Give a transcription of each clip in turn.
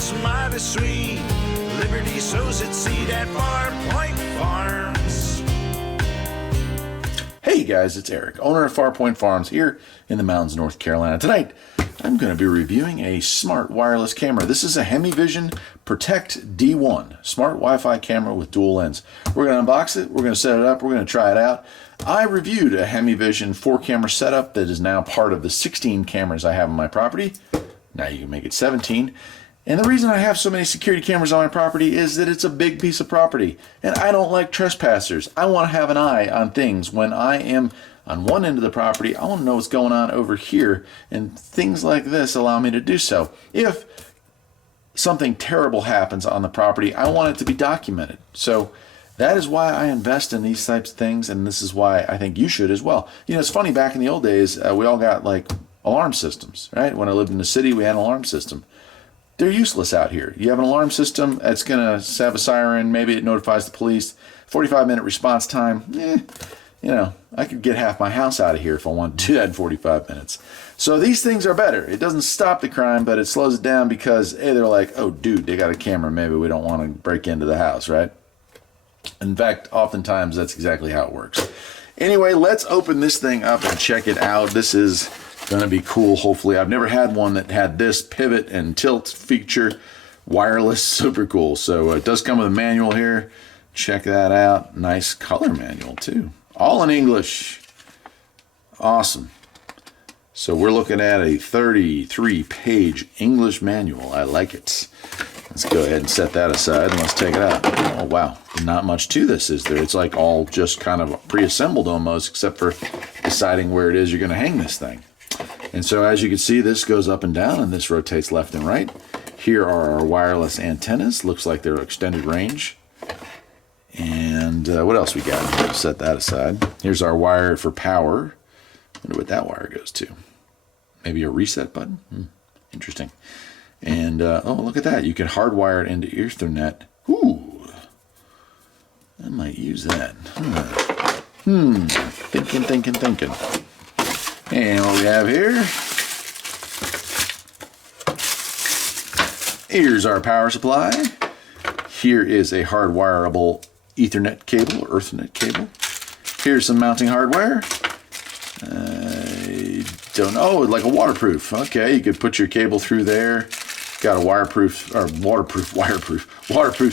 is mighty sweet. Liberty sows its seed at Farpoint Farms. Hey guys, it's Eric, owner of Farpoint Farms here in the mountains of North Carolina. Tonight, I'm going to be reviewing a smart wireless camera. This is a Heimvision Protect D1, smart Wi-Fi camera with dual lens. We're going to unbox it, we're going to set it up, we're going to try it out. I reviewed a Heimvision 4-camera setup that is now part of the 16 cameras I have on my property. Now you can make it 17. And the reason I have so many security cameras on my property is that it's a big piece of property. And I don't like trespassers. I want to have an eye on things. When I am on one end of the property, I want to know what's going on over here. And things like this allow me to do so. If something terrible happens on the property, I want it to be documented. So that is why I invest in these types of things. And this is why I think you should as well. You know, it's funny, back in the old days, we all got like alarm systems, right? When I lived in the city, we had an alarm system. They're useless out here. You have an alarm system that's going to have a siren, maybe it notifies the police. 45-minute response time, you know, I could get half my house out of here if I wanted to do that in 45 minutes. So these things are better. It doesn't stop the crime, but it slows it down because, hey, they're like, oh, dude, they got a camera. Maybe we don't want to break into the house, right? In fact, oftentimes that's exactly how it works. Anyway, let's open this thing up and check it out. This is going to be cool, hopefully. I've never had one that had this pivot and tilt feature, wireless, super cool. So it does come with a manual here. Check that out. Nice color manual too. All in English. Awesome. So we're looking at a 33-page English manual. I like it. Let's go ahead and set that aside and let's take it out. Oh, wow. Not much to this, is there? It's like all just kind of pre-assembled almost, except for deciding where it is you're going to hang this thing. And so as you can see, this goes up and down and this rotates left and right. Here are our wireless antennas. Looks like they're extended range. And what else we got? We'll set that aside. Here's our wire for power. Wonder what that wire goes to. Maybe a reset button? Interesting. And oh, look at that. You can hardwire it into Ethernet. Ooh. I might use that. Thinking. And what we have here, here's our power supply. Here is a hardwireable Ethernet cable, or Ethernet cable. Here's some mounting hardware. I don't know, like a waterproof. Okay, you could put your cable through there. Got a waterproof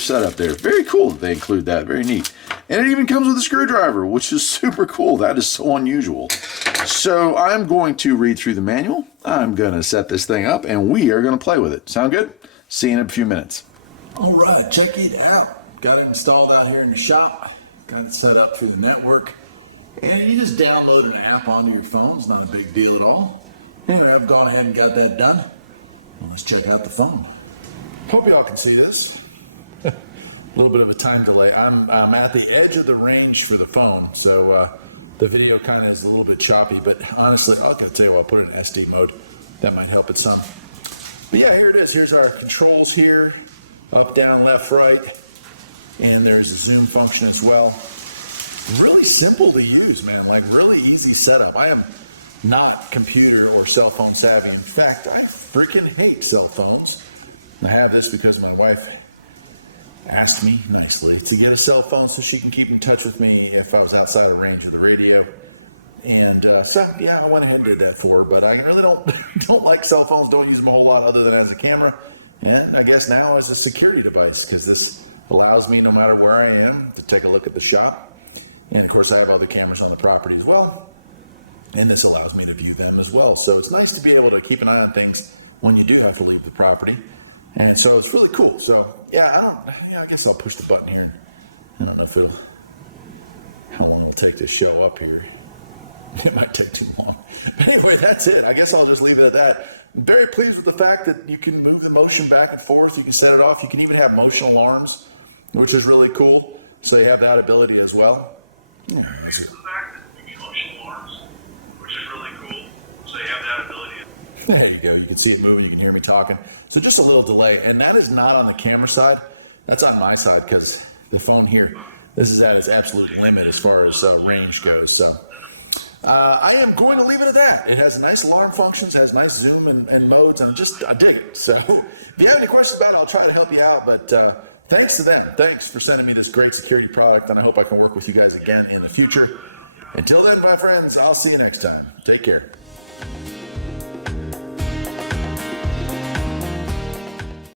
setup there. Very cool that they include that. Very neat. And it even comes with a screwdriver, which is super cool. That is so unusual. So I'm going to read through the manual. I'm going to set this thing up, and we are going to play with it. Sound good? See you in a few minutes. All right, check it out. Got it installed out here in the shop. Got it set up through the network. And you just download an app onto your phone. It's not a big deal at all. Anyway, I've gone ahead and got that done. Let's check out the phone. Hope you all can see this. A little bit of a time delay. I'm at the edge of the range for the phone, so the video kind of is a little bit choppy, but honestly, I'll tell you what, I'll put it in SD mode. That might help it some. But yeah, here it is. Here's our controls here. Up, down, left, right. And there's a zoom function as well. Really simple to use, man. Like, really easy setup. I am not computer or cell phone savvy. In fact, I freaking hate cell phones. I have this because my wife asked me nicely to get a cell phone so she can keep in touch with me if I was outside of range of the radio. And so, yeah, I went ahead and did that for her. But I really don't like cell phones, don't use them a whole lot other than as a camera. And I guess now as a security device, because this allows me, no matter where I am, to take a look at the shop. And, of course, I have other cameras on the property as well. And this allows me to view them as well. So it's nice to be able to keep an eye on things when you do have to leave the property. And so it's really cool. So yeah, I guess I'll push the button here. And I don't know if how long it'll take to show up here. It might take too long. But anyway, that's it. I guess I'll just leave it at that. I'm very pleased with the fact that you can move the motion back and forth. You can set it off. You can even have motion alarms, which is really cool. So you have that ability as well. Yeah, that's good. There you go. You can see it moving. You can hear me talking. So just a little delay. And that is not on the camera side. That's on my side because the phone here, this is at its absolute limit as far as range goes. So I am going to leave it at that. It has nice alarm functions, has nice zoom and modes, and I dig it. So if you have any questions about it, I'll try to help you out. But thanks to them. Thanks for sending me this great security product, and I hope I can work with you guys again in the future. Until then, my friends, I'll see you next time. Take care.